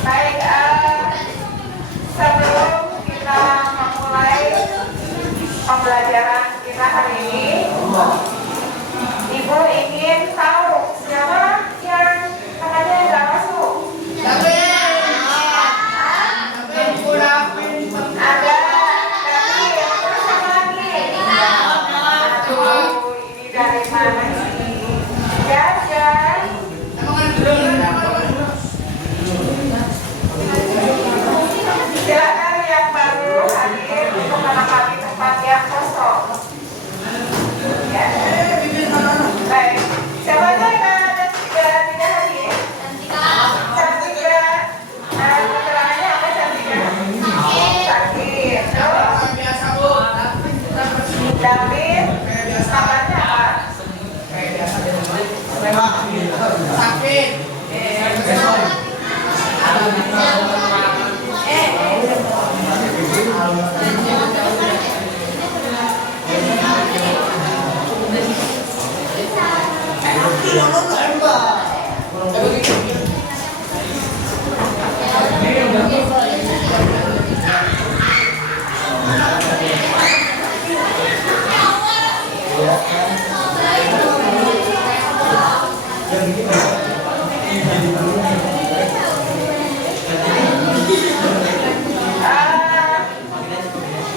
Baik, sebelum kita memulai pembelajaran kita hari ini, Ibu ingin tahu siapa yang katanya nggak masuk? Ada, tapi yang bersama lagi. Aduh, ini dari mana sih? Jajan. Silakan yang baru hadir untuk menempati tempat yang kosong. Ya. Baik. Siapa aja yang tidak hadir? Cantika. Keterangannya apa Cantika? Sakit. David. Kabarnya apa? Sakit.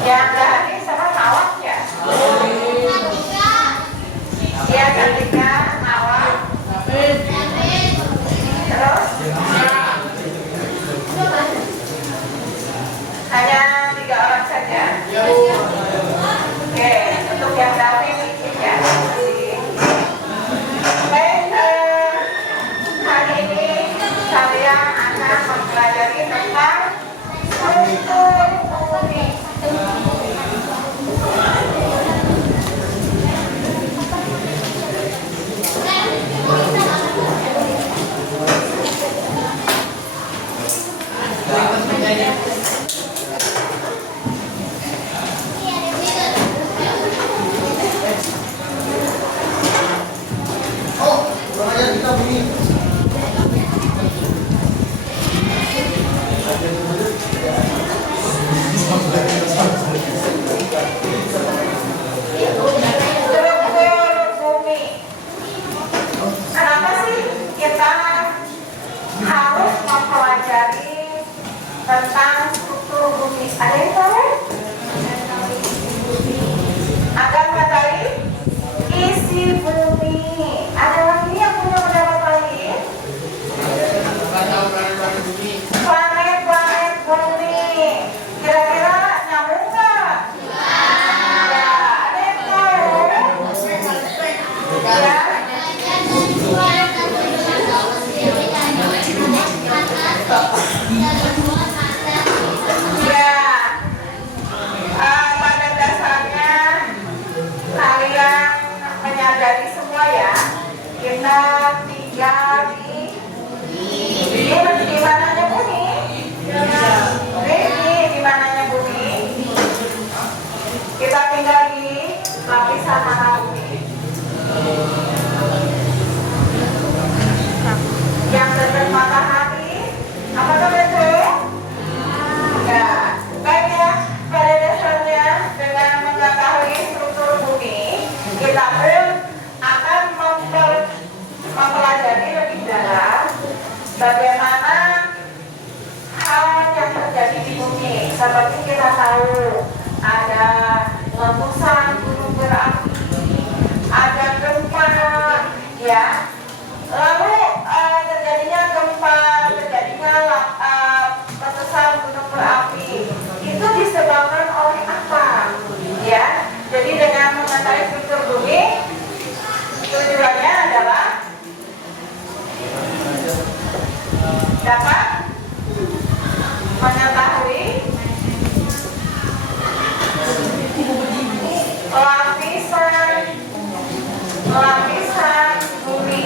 Yang hadir sama Nawak ya? Iya, Cantika, Nawak. Terus? Hanya 3 orang saja. Oke, untuk yang David sedikit ya. Baik, hari ini saya akan mempelajari tentang struktur bumi. Struktur bumi. Kenapa sih kita harus mempelajari tentang struktur bumi? Ada yang tahu? Akan mengetahui isi bumi. Ada lagi yang punya pendapat lain? Planet-planet bumi. Kira-kira nyambung nggak? Ya, ada yang tahu? Ya. Ya, pada dasarnya kalian menyadari semua ya, kita tinggal di mananya bumi? Di mananya bumi? Kita tinggal di lapisan mana bumi? Yang dekat matahari, apakah betul? Ya, baik ya. Pada dasarnya dengan mengetahui struktur bumi, kita pun akan mempelajari lebih dalam bagaimana hal yang terjadi di bumi. Seperti kita tahu ada letusan gunung berapi, ada gempa, ya. Lalu terjadinya gempa, terjadinya letusan gunung berapi. Itu disebabkan oleh apa? Ya. Jadi dengan mengetahui struktur bumi, tujuannya adalah dapat mengetahui lapisan bumi.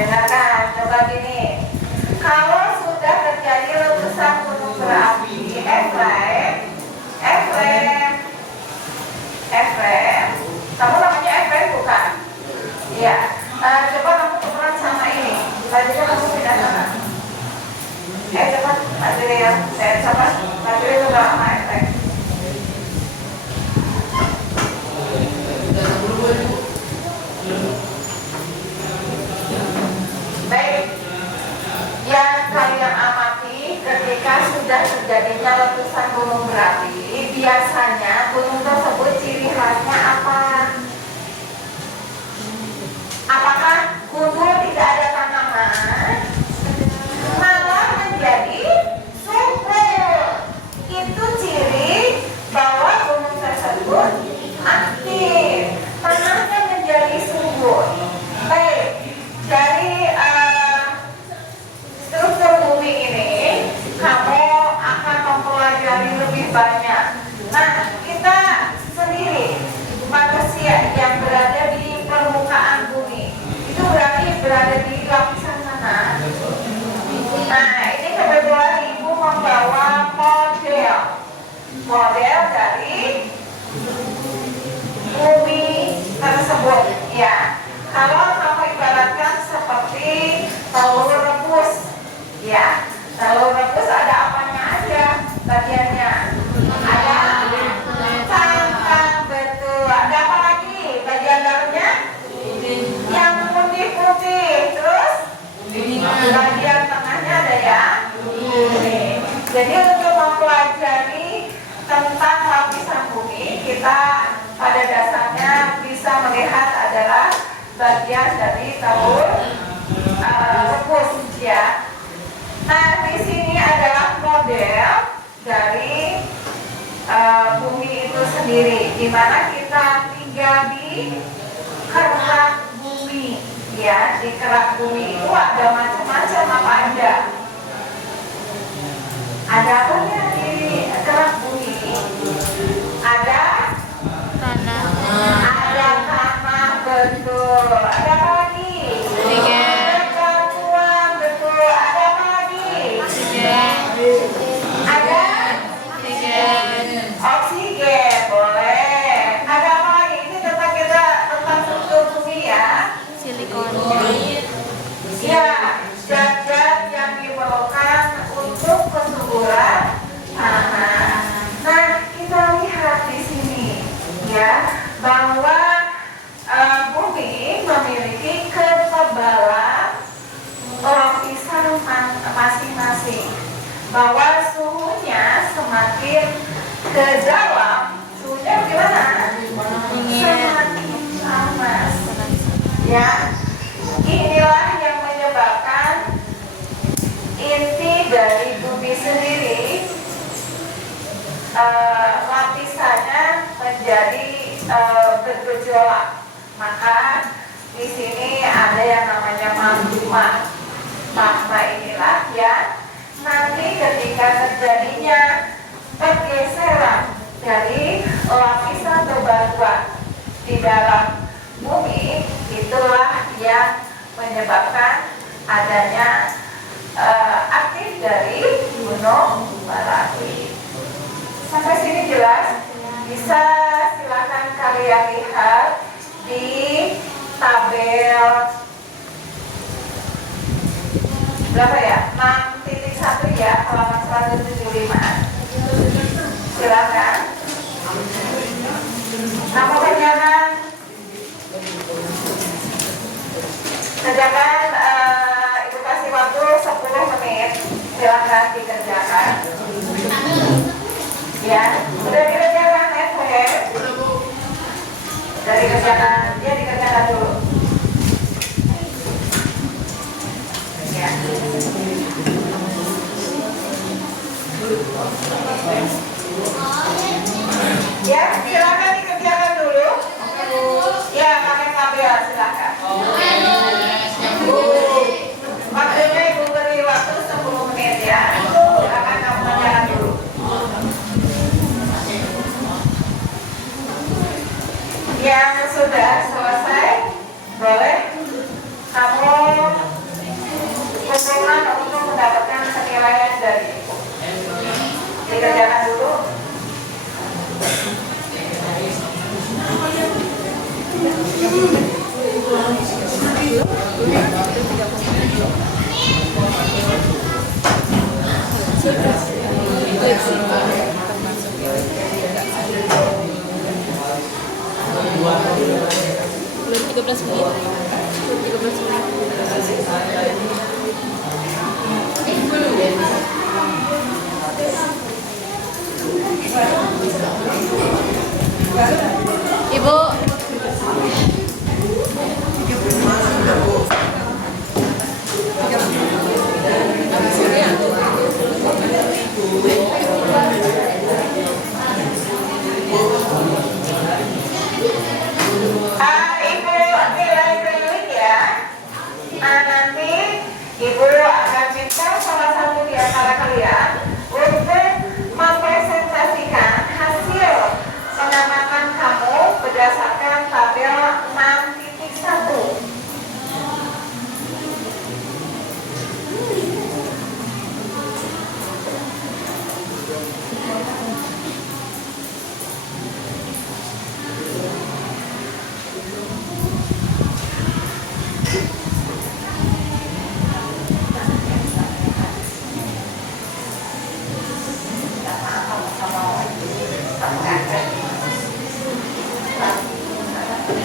dengarkan, coba gini. Kalau sudah terjadi letusan gunung berapi, Efrem, kamu namanya Efrem bukan? Iya. Coba kamu tukeran sama ini. Tadinya kamu pindah sana. Cepat, materi ya. Cepat, materi itu gak sama Efrem. Baik, yang kalian amati ketika sudah terjadinya letusan gunung berapi, biasanya gunung tersebut ciri khasnya apa? Apakah gunung tidak ada tanaman, malah menjadi subur? Itu ciri bahwa gunung tersebut aktif, tanahnya menjadi subur. Baik, dari struktur bumi ini kamu akan mempelajari lebih banyak. Nah, kita sendiri manusia yang berada di permukaan bumi itu berarti berada di lapisan mana? Nah, ini kebetulan ibu membawa model dari bumi tersebut, ya. Kalau kamu ibaratkan seperti telur rebus, ya. Telur rebus ada apanya aja bagiannya? Ada cangkang, betul. Ada apa lagi bagian dalamnya? Yang putih-putih. Terus bagian tengahnya ada ya? Jadi untuk mempelajari tentang lapisan bumi, kita pada dasarnya bisa melihat adalah bagian dari telur rebus, ya. Nah, di sini adalah model dari bumi itu sendiri, di mana kita tinggal di kerak bumi, ya. Di kerak bumi itu ada macam-macam apa aja. Ada apa ya di kerak bumi? Ada tanah, betul. Ada apa lagi? Batuan, betul. Ada apa lagi? Ada oksigen, boleh. Ada apa lagi? Ini tentang struktur bumi, ya. Silikon. Ya, zat-zat yang diperlukan untuk kesuburan tanah. Nah, kita lihat di sini, ya, bahwa bumi memiliki ketebalan lapisan masing-masing. Bahwa suhunya semakin ke dalam, suhunya gimana? Semakin panas. Ya, inilah yang menyebabkan inti dari bumi sendiri, lapisannya menjadi bergejolak. Maka di sini ada yang namanya magma. Magma inilah ya nanti ketika terjadinya pergeseran dari lapisan bebatuan di dalam bumi, itulah yang menyebabkan adanya aktif dari gunung berapi. Sampai sini jelas? Bisa silakan kalian lihat di tabel berapa ya? 6.1 ya, halaman 175. Silakan. Kamu kerjakan ibu kasih waktu 10 menit. Silakan dikerjakan. Ya, sudah dikerjakan dari kerjaan dia dikerjakan dulu. Ya. Ya, silakan dikerjakan dulu. Ya, pakai tabel silakan. Waktunya ibu beri waktu 10 menit ya. Silakan kamu kerjakan dulu. Yang sudah selesai, boleh kamu dikerjakan dulu. Belum 13 menit. 13 menit. Ibu. Ibu nilai keliling ya. Nanti Ibu akan minta salah satu di antara kalian untuk mempresentasikan hasil pengamatan kamu berdasarkan tabel 6.1.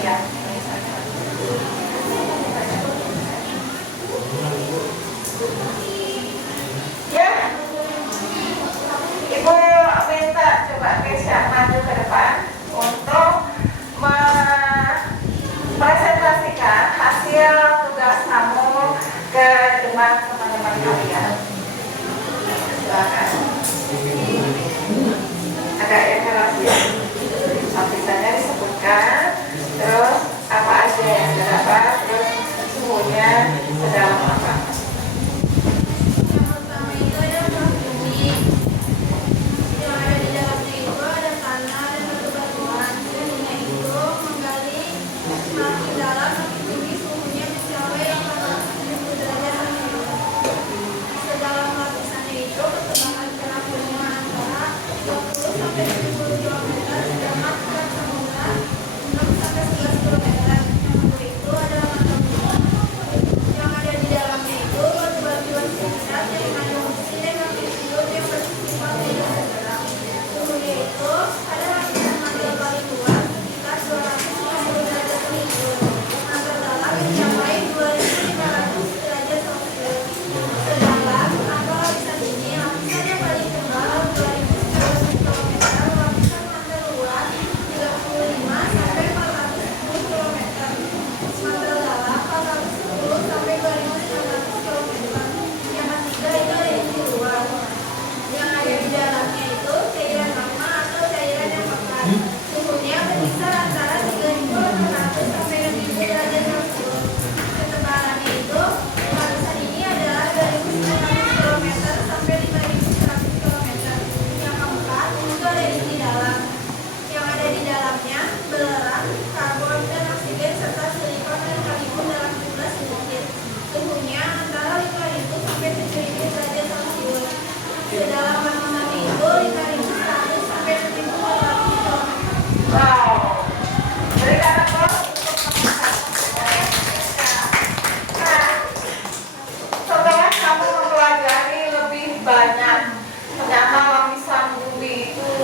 Ya, Ibu minta coba Kesha maju ke depan untuk mempresentasikan hasil tugas kamu ke depan teman-teman kalian. Silakan. Ada evaluasi bisa disebutkan, terus apa aja yang terdapat, terus suhunya sedalam apa.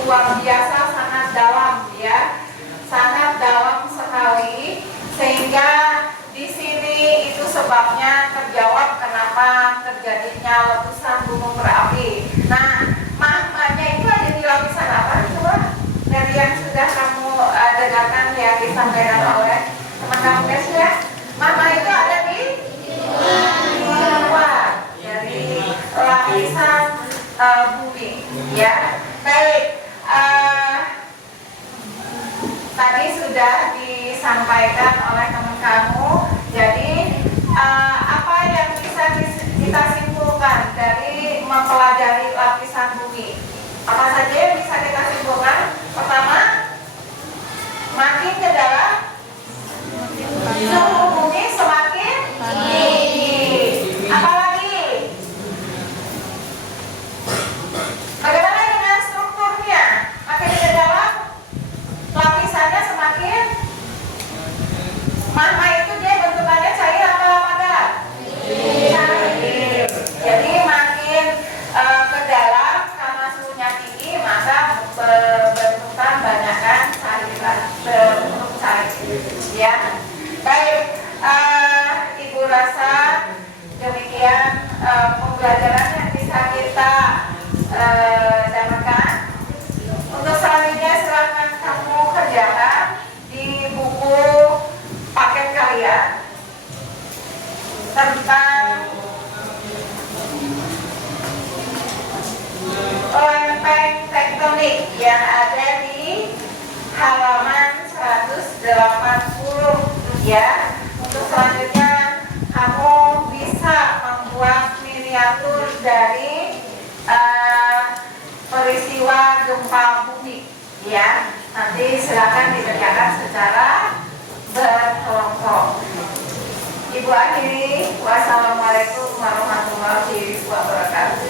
Luar biasa, sangat dalam ya, sangat dalam sekali, sehingga di sini itu sebabnya terjawab kenapa terjadinya letusan gunung berapi. Nah, magmanya itu ada di lapisan apa? Coba dari yang sudah kamu dengarkan ya disampaikan oleh teman kamu guys ya. Magma itu ada di luar dari lapisan bumi ya. Baik. Tadi sudah disampaikan oleh teman kamu. Jadi apa yang bisa kita simpulkan dari mempelajari lapisan bumi? Apa saja yang bisa kita simpulkan? Pertama, makin ke dalam suhu bumi semakin tinggi. Apalagi? Bagaimana dengan demikian pembelajaran yang bisa kita dapatkan. Untuk selanjutnya silakan kamu kerjakan di buku paket kalian tentang lempeng tektonik yang ada di halaman 180 ya. Untuk selanjutnya kamu bisa membuat miniatur dari peristiwa gempa bumi ya. Nanti silakan dikerjakan secara berkelompok. Ibu akhiri, wassalamualaikum warahmatullahi wabarakatuh.